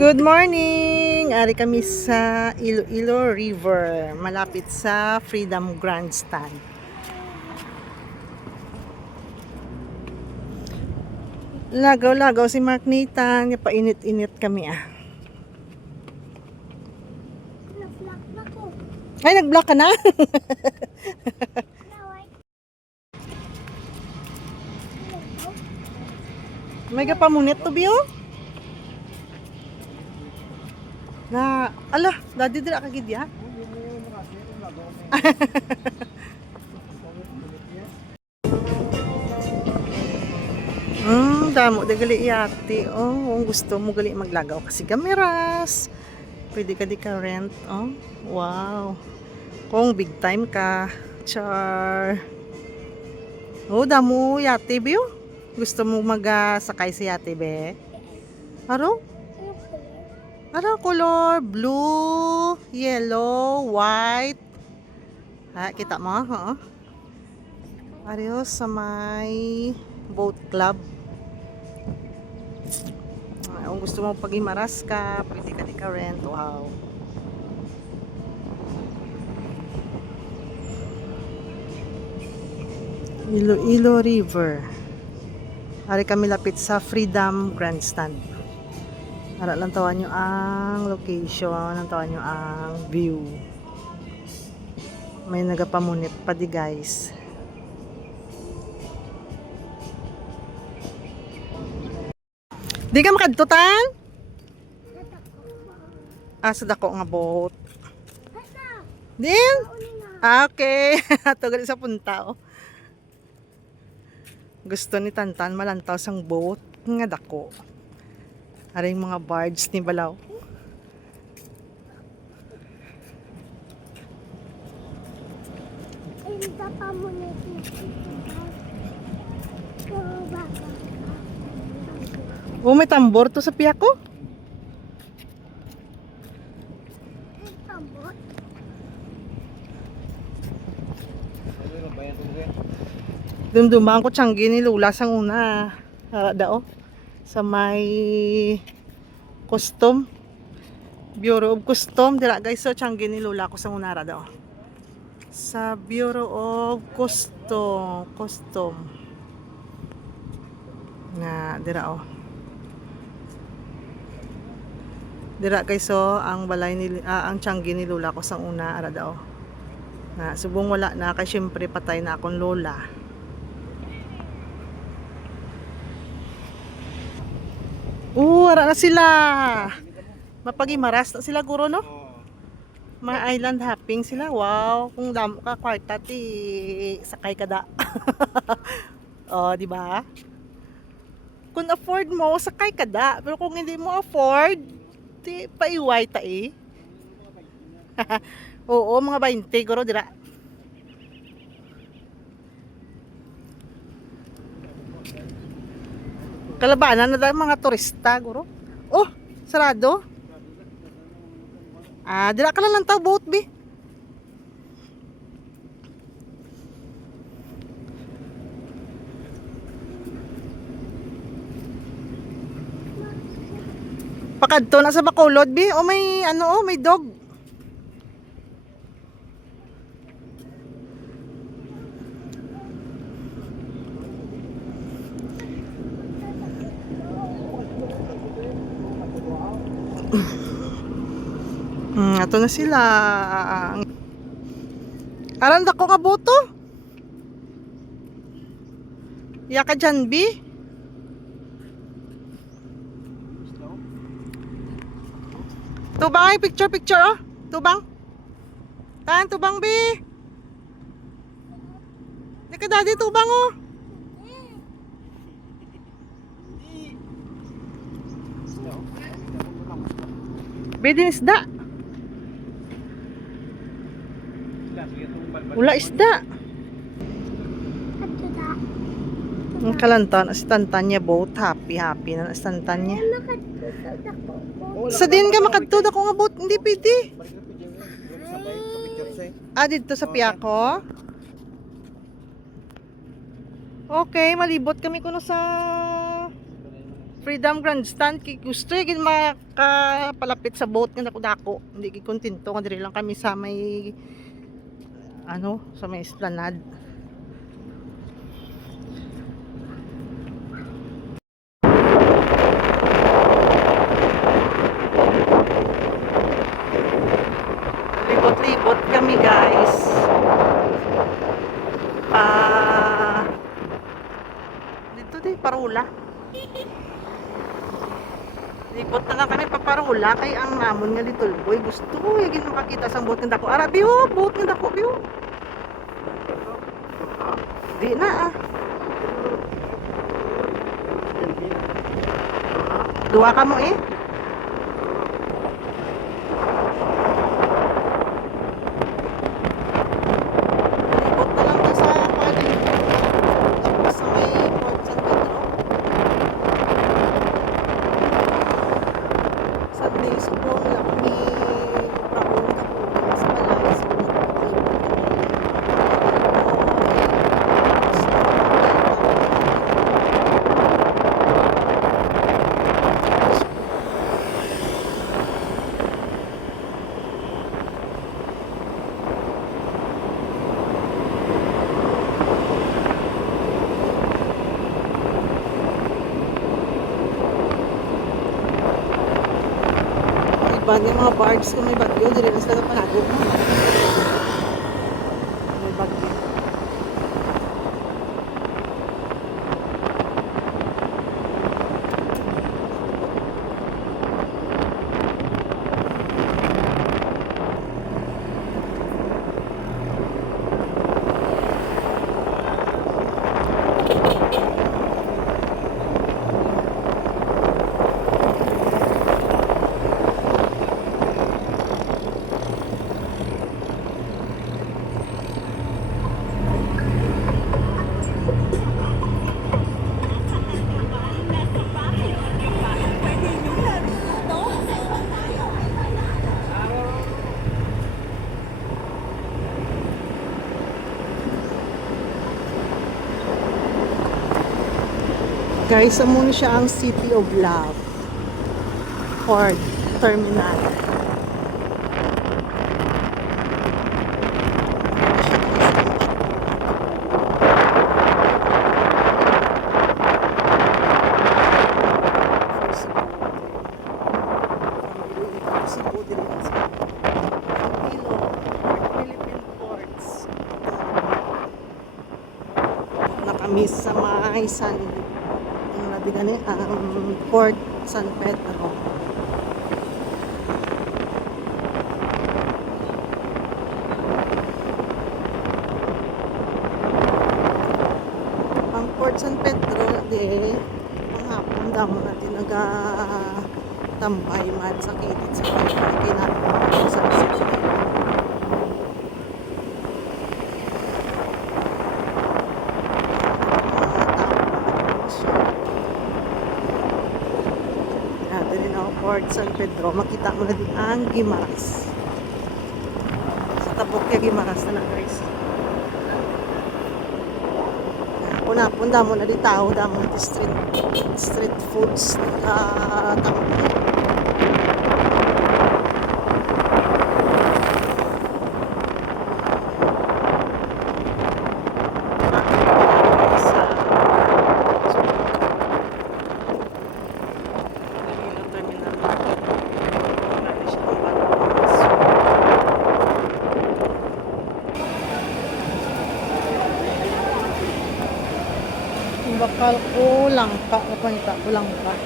Good morning! Ari kami sa Iloilo River, malapit sa Freedom Grandstand. Lagaw-lagaw si Mark Nathan, painit-init kami ah. Ay, nag-block ka na? May gapamunit to biyo? Na, ala, dadi dira kagid ya? Damo de gali yati. Oh, kung gusto mo gali maglagaw kasi kameras. Pwede ka di ka rent, oh. Wow. Kung big time ka, char. Oh, damo yati biyo. Gusto mo magsakay sa yati be? Aro? Ano color? Blue, yellow, white. Ha, kita mo, ha? Ariyo sa may boat club. Kung gusto mo pag-imaras ka, pwede ka di ka rent. Wow. Iloilo River. Ari kami lapit sa Freedom Grandstand. Para lang tawan nyo ang location, lang tawan nyo ang view. May nagapamunit pa di guys. Di ka makadtutan? Sa dako nga boat. Din? Okay. Tugal sa punta oh. Gusto ni Tantan malantaw sang boat nga dako. Aring mga barge ni Balaw. Oh, may tambor to sa piyak ko. Dumdumaan ko tiyanggi ni Lula sang una. Dao. Sa may custom. Bureau of Custom. Dira guys, so tiyanggi ni Lula ko sang una dao. Sa Bureau of Custom. Na dira oh. Dira guys, so ang balay ni ang tiyanggi ni Lula ko sang una ara dao. Na subong wala na kay syempre patay na akong lola. Ara na sila. Mapagimaras na sila guro no? Mga island hopping sila. Wow, kung damo ka kwarta ti sakay ka da. Oh, di ba? Kung afford mo, sakay ka da. Pero kung hindi mo afford, ti paiway ta eh. Oo, mga 20 guro dira. Kalabanan na dahil mga turista guro. Oh, sarado. Dira ka lang taw boat bi. Pakadto na sa Bacolod bi. O may ano, may dog. Ato na sila. Aran dako nga boto. Ya ka dyan bi. Tubang ay picture oh. Tubang. Tubang bi. Di ka dadi tubang oh. Bedin isda. Wala isda. Ang kalantan, astantan niya boat. Happy na astantan niya. Sa din ka makadtod ako nga boat. Hindi pwede. Dito sa Piako. Okay, malibot kami kuno sa Freedom Grandstand kay gusto gid makapalapit sa boat nga dako-dako. Hindi gid kontento nga diri lang kami sa may sa may esplanade. Libot-libot kami guys. Dito di Parula. Libot na lang kami paparula kay ang namon nga little boy gusto gid makakita sa boat nga dako. Ara biyo, boat nga dako biyo. Di na Duwa ka mo eh. Libot na lang ta sa pwede. Tapos sa may Port San Pedro. Sunday subong lang kami praon ka po sa balay. So nagpapalibot kami. Yung mga barge kung may bagyo, dili na sila panago. May bagyo. Guys, amo ni siya ang City of Love Port Terminal. Cebu din sa Philippine Ports. Na kami sa may Port San Pedro. Ang Port San Pedro panghapon damo natin tambay mat sa kilid sa kinapon sa city. Port San Pedro, makita mo na din ang Guimaras. Sa tabok kaya Guimaras na guys. Punta mo na di tao, damo na di street foods tamo. Bakal ko langka, panita ko langka.